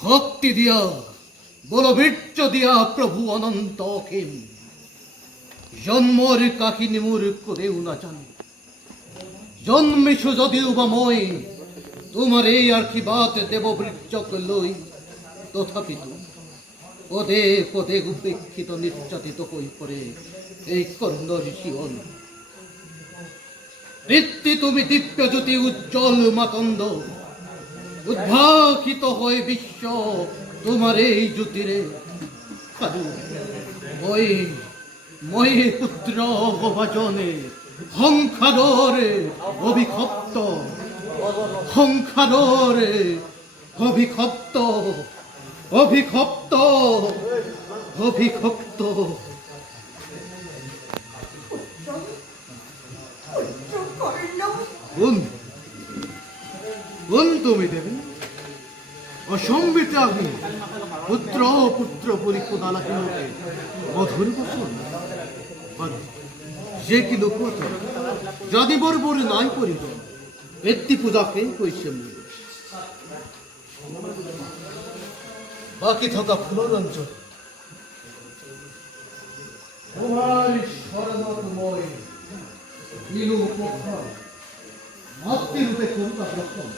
শক্তি দিয়া বলবীর্য দিয়া প্রভু অনন্ত অখিল জন্মর কাহিনী মোর করেও না জানে জন্মিছ যদিও বা মই তোমার এই আর কি বাত দেব বৃক্ষক লই তথাপি পদে পদে উপেক্ষিত নির্যাতিত হই পড়ে এই কর্ণর জীবন বৃত্তি তুমি দিব্য জ্যোতি উজ্জ্বল মাতন্দ উদ্ভাসিত হয় বিশ্ব তোমার এই জ্যোতিরে মই মই পুত্র অভাজনে সংসারে অভিক্ষপ্ত সংসারে অভিক্ষপ্ত অভিক্ষপ্ত অভিক্ষপ্ত কোন তুমি দেবে অসম্বিত আগ্নি পুত্র পুত্র পরীক্ষা আলাহিনকে মধুর বচন যে কি লোকত যদি বর্বর নাই করিব এত্তি পূজাকে কইছে বাকি থাকা ফুলরঞ্জন তোমার স্মরণময় নীলু পোখর মাতৃরূপে করুণা রক্ষণ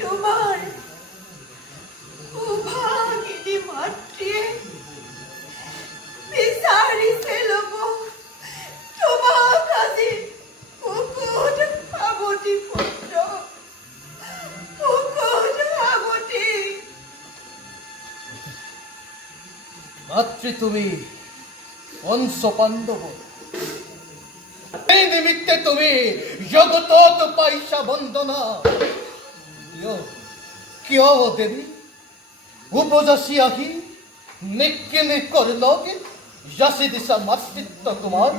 তোমার উভাগিনী মাতৃ বিচারি সেলব তোমার কাছে মুকুট আবটি পুত্র মুকুট আবটি মাতৃ তুমি বংশ পাণ্ডব এই নিমিত্তে তুমি জগত পাইসা বন্দনা কিয় দেবী উপজাসী আহি নিকিনি করলকে যাসি দিশা মাতৃত্ব তোমার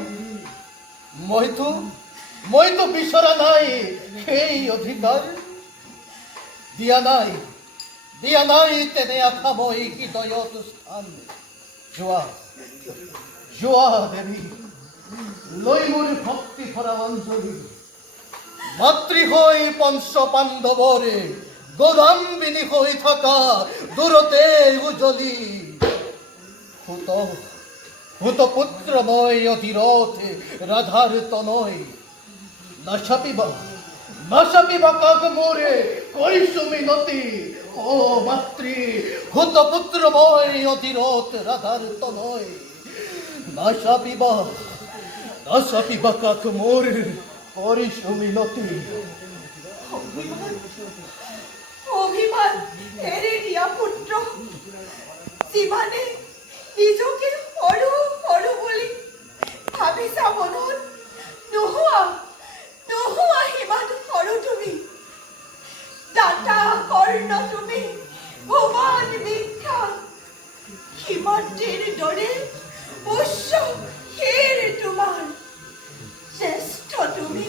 মই তো বিচরা নাই সেই অধিকার দিয়া নাই তেনে আশা মই হৃদয়ত স্থান যোৱা দেবী লৈ মোৰ ভক্তি ভরা অঞ্জলি মাতৃ হই পঞ্চ পাণ্ডবরে গোদাম্বিনী হই থাকা দূরতে উজলি হুত পুত্রময় অধিরথে রাধার তনয় না সাপিবা কাক মোরে কইসু মিনতি ও মাতৃ হুত পুত্রময় অধিরথ রাধার তনয় না সাপিবা কাক মোরে কইসু মিনতি অভিমান হেরে দিয়া পুত্র জীবনে নিজকে সৰু সৰু বুলি ভাবিছা মনত নোহোৱা সিমান সৰু তুমি দাতা কৰ্ণ তুমি ভুৱন বিখ্যাত হিমাদ্ৰীৰ দৰে উচ্চ শিৰ তোমাৰ শ্ৰেষ্ঠ তুমি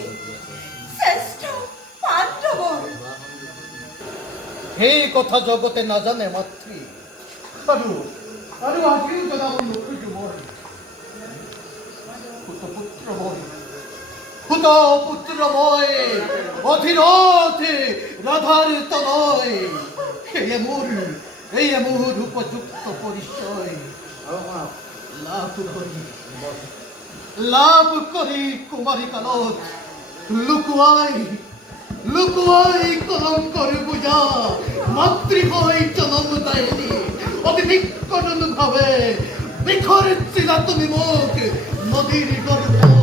শ্ৰেষ্ঠ পাণ্ডৱৰ এই কথা জগতে না জানে মাতৃ আৰু আজিও জনাব নোখোজো মই হুত পুত্ৰময় অধিৰথে ৰাধাৰ তনয় এয়ে মোৰ উপযুক্ত পৰিচয় লাভ কৰি কুমাৰী কালত লুকুৱাই কলঙ্কৰ পূজা মাতৃ হৈ জনম দায়নি অতি নিকটন ভাৱে বিষৰ চিলা তুমি মোক নদীৰ গৰ্ভ